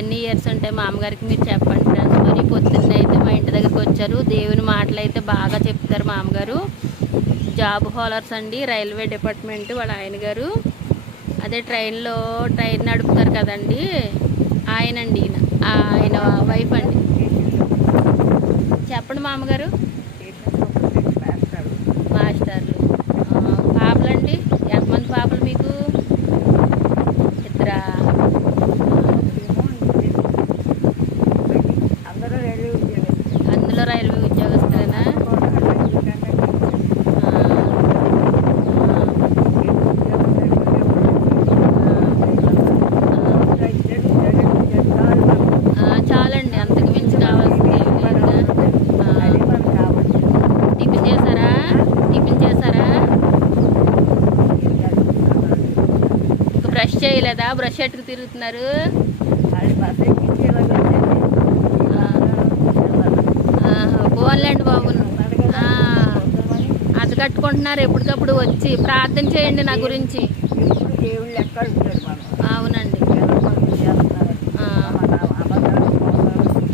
ఎన్ని ఇయర్స్ ఉంటాయి మా అమ్మగారికి మీరు చెప్పండి ఫ్రెండ్స్. మరి పొద్దున్నే అయితే మా ఇంటి దగ్గరికి వచ్చారు. దేవుని మాటలు అయితే బాగా చెప్తారు మా అమ్మగారు. జాబ్ హోలర్స్ అండి, రైల్వే డిపార్ట్మెంట్ వాళ్ళ ఆయన గారు. అదే ట్రైన్ నడుపుతారు కదండి, ఆయనండి ఆయన వైఫ్ అండి. చెప్పండి మా అమ్మగారు. మాస్టర్లు. పాపలండి, ఎంతమంది పాపలు మీకు? ఇద్దరా? అందులో రైల్వే ఉద్యోగస్తులేనా? చాలండి, అంతకు మించి కావాల్సింది ఏం లేదు. టిఫిన్ చేశారా? ఇంకా బ్రష్ చేయలేదా? బ్రష్ ఎట్టుకు తిరుగుతున్నారు? పోన్లేండి బాబు, అత కట్టుకుంటున్నారు. ఎప్పటికప్పుడు వచ్చి ప్రార్థన చేయండి నా గురించి. అవునండి,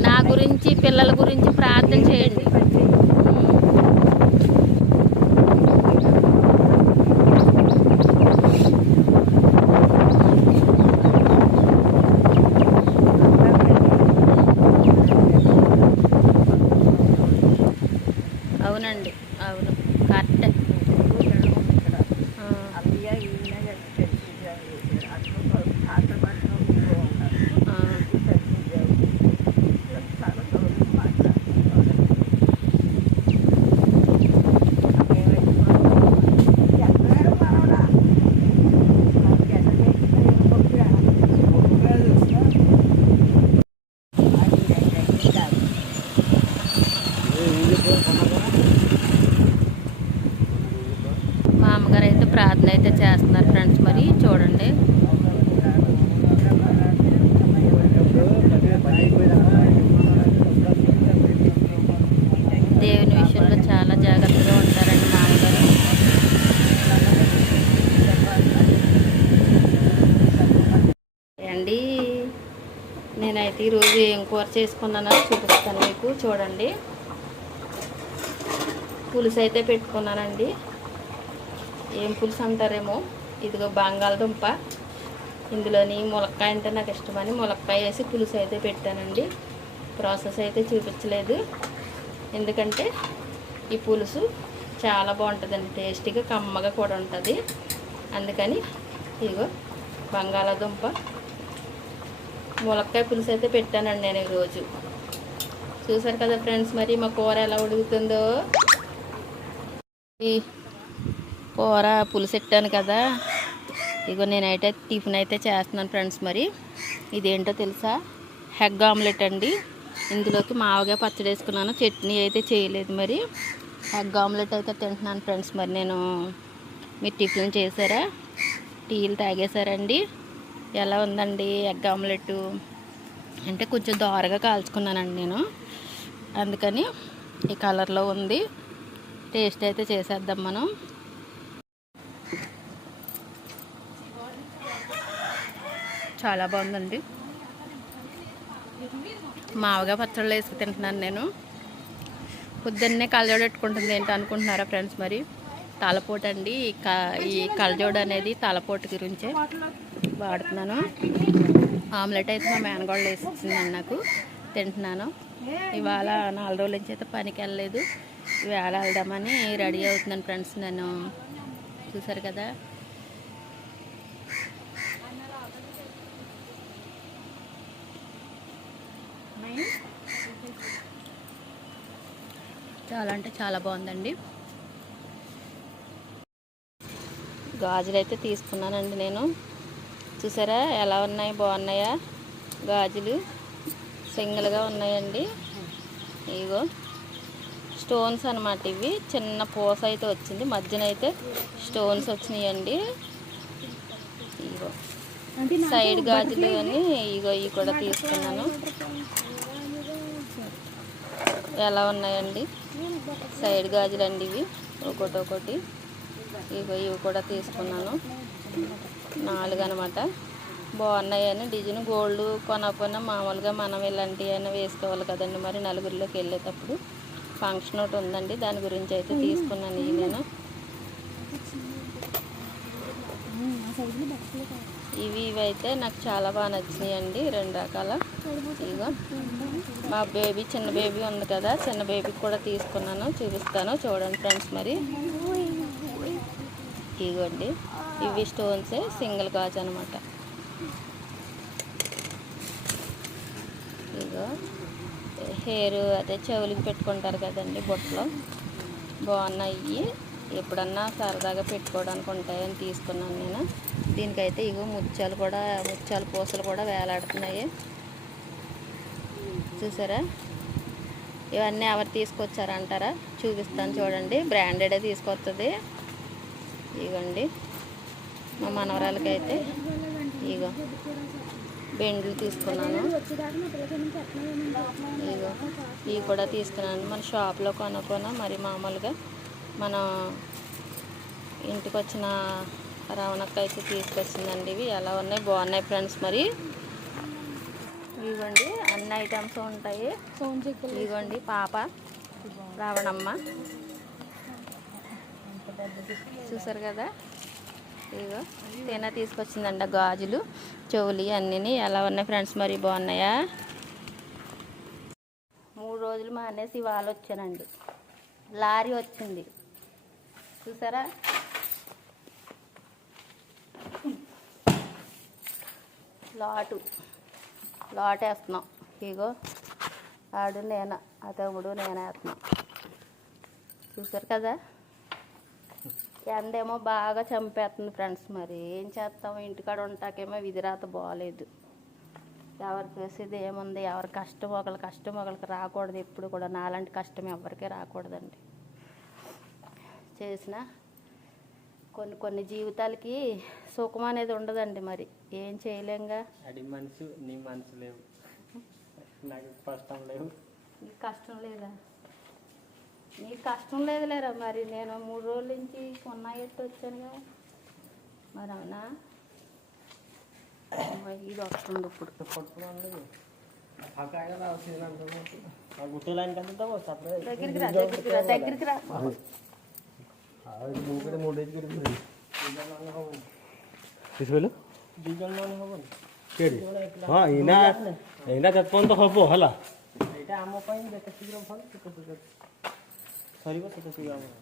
నా గురించి పిల్లల గురించి ప్రార్థన చేయండి. అవునండి, అవును, కరెక్ట్. మా అమ్మగారు అయితే ప్రార్థన అయితే చేస్తున్నారు ఫ్రెండ్స్. మరి చూడండి, దేవుని విషయంలో చాలా జాగ్రత్తగా ఉంటారండి మా అమ్మగారు. అండి, నేనైతే ఈరోజు ఏం కూర చేసుకున్నానో చూపిస్తాను మీకు. చూడండి, పులుసు అయితే పెట్టుకున్నానండి. ఏం పులుసు అంటారేమో, ఇదిగో బంగాళదుంప, ఇందులోని ములక్కాయ అంటే నాకు ఇష్టమని ములక్కాయ వేసి పులుసు అయితే పెట్టానండి. ప్రాసెస్ అయితే చూపించలేదు, ఎందుకంటే ఈ పులుసు చాలా బాగుంటుందండి, టేస్టీగా కమ్మగా కూడా ఉంటుంది. అందుకని ఇదిగో బంగాళదుంప ములక్కాయ పులుసు అయితే పెట్టానండి నేను ఈరోజు. చూసారు కదా ఫ్రెండ్స్, మరి మా కూర ఎలా ఉడుకుతుందో. ఈ కూర పులుసు పెట్టాను కదా, ఇగో నేనైతే టిఫిన్ అయితే చేస్తున్నాను ఫ్రెండ్స్. మరి ఇదేంటో తెలుసా? ఎగ్ ఆమ్లెట్ అండి. ఇందులోకి మామూలుగా పచ్చడి వేసుకున్నాను, చట్నీ అయితే చేయలేదు. మరి ఎగ్ ఆమ్లెట్ అయితే తింటున్నాను ఫ్రెండ్స్. మరి మీరు టిఫిన్ చేశారా? టీలు తాగేశారండి? ఎలా ఉందండి ఎగ్ ఆమ్లెట్? అంటే కొంచెం దోరగా కాల్చుకున్నానండి నేను, అందుకని ఈ కలర్లో ఉంది. టేస్ట్ అయితే చేసేద్దాం మనం. చాలా బాగుందండి. మామూలుగా పచ్చళ్ళు వేసి తింటున్నాను నేను. పొద్దున్నే కళ్ళజోడు పెట్టుకుంటుంది ఏంటి అనుకుంటున్నారా ఫ్రెండ్స్? మరి తలపోటు అండి. ఈ కళ్ళజోడు అనేది తలపోటు గురించే వాడుతున్నాను. ఆమ్లెట్ అయితే మా మేనగోళ్ళు వేసి ఇచ్చిందండి నాకు, తింటున్నాను. ఇవాళ 4 రోజుల నుంచి అయితే పనికి వెళ్ళలేదు, ఇవాళ వెళ్దామని రెడీ అవుతున్నాను ఫ్రెండ్స్ నేను. చూసారు కదా, చాలా అంటే చాలా బాగుందండి. గాజులు అయితే తీసుకున్నానండి నేను. చూసారా ఎలా ఉన్నాయి? బాగున్నాయా? గాజులు సింగిల్గా ఉన్నాయండి. ఇగో స్టోన్స్ అనమాట. ఇవి చిన్న పూస అయితే వచ్చింది, మధ్యన అయితే స్టోన్స్ వచ్చినాయండి. ఇగో సైడ్ గాజులు అని ఇగో ఇవి కూడా తీసుకున్నాను. ఎలా ఉన్నాయండి? సైడ్ గాజులు అండి ఇవి, ఒకటి. ఇవి కూడా తీసుకున్నాను, 4 అనమాట. బాగున్నాయని డిజైన్ గోల్డ్ కొనకపోయినా మామూలుగా మనం ఇలాంటివి అయినా వేసుకోవాలి కదండి. మరి నలుగురిలోకి వెళ్ళేటప్పుడు ఫంక్షన్ ఒకటి ఉందండి, దాని గురించి అయితే తీసుకున్నాను ఇవి నేను. ఇవి అయితే నాకు చాలా బాగా నచ్చినాయి అండి, 2 రకాల. ఇగో మా బేబీ, చిన్న బేబీ ఉంది కదా, చిన్న బేబీకి కూడా తీసుకున్నాను, చూపిస్తాను చూడండి ఫ్రెండ్స్. మరి ఇగోండి, ఇవి స్టోన్సే, సింగిల్ గాజు అనమాట. ఇగో హెయిర్ అదే చెవులకి పెట్టుకుంటారు కదండి, బొట్టలో. బాగున్నాయి, ఎప్పుడన్నా సరదాగా పెట్టుకోవడానికి ఉంటాయని తీసుకున్నాను నేను. దీనికైతే ఇగో ముత్యాలు పూసలు కూడా వేలాడుతున్నాయి, చూసారా. ఇవన్నీ ఎవరు తీసుకొచ్చారంటారా, చూపిస్తాను చూడండి. బ్రాండెడే తీసుకొస్తుంది. ఇగోండి మా మనవరాలకైతే ఇగో బెండ్లు తీసుకున్నాను. ఇగో ఇవి కూడా తీసుకున్నాను. మన షాప్లో కొనుక్కోనా, మరి మామూలుగా మన ఇంటికి వచ్చిన రవణక్క అయితే తీసుకొచ్చిందండి. ఇవి ఎలా ఉన్నాయి, బాగున్నాయి ఫ్రెండ్స్. మరి ఇవ్వండి అన్ని ఐటమ్స్ ఉంటాయి. ఇవ్వండి పాప రావణమ్మ, చూసారు కదా. ఇగో తేనా తీసుకొచ్చిందండి గాజులు, చెవులు అన్నీ. ఎలా ఉన్నాయి ఫ్రెండ్స్, మరి బాగున్నాయా. 3 రోజులు మానేసి ఇవాళ వచ్చానండి. లారీ వచ్చింది, చూసారా. లాట్ వేస్తున్నాం. ఇగో ఆడు నేను, అతడు నేను వేస్తున్నాం, చూసారు కదా. ఎండేమో బాగా చంపేస్తుంది ఫ్రెండ్స్. మరి ఏం చేస్తాం, ఇంటికాడ ఉంటాకేమో విధిరాత బాగలేదు. ఎవరు చేసేది ఏముంది, ఎవరి కష్టం ఒకరికి రాకూడదు. ఎప్పుడు కూడా నాలాంటి కష్టం ఎవరికీ రాకూడదండి. చేసిన కొన్ని జీవితాలకి సుఖం అనేది ఉండదండి. మరి ఏం చేయలేంగా. అది మనసు, నీ మనసు లేవు, నాకు కష్టం లేవు. నీకు కష్టం లేదా, నీకు కష్టం లేదులేరా. మరి నేను 3 రోజుల నుంచి కొన్నాయట్టు వచ్చానుగా. మరి అవునా, ఇది వస్తుంది ఇప్పుడు. దగ్గరికి రా. ଏଇଟା କେତେ ତ ହବ ହେଲା, ଏଇଟା ଆମ ପାଇଁ ଯେତେ ଶୀଘ୍ର ଭଲ ସେତେ ଶୀଘ୍ର ସରିବ, ସେତେ ଶୀଘ୍ର ଆମର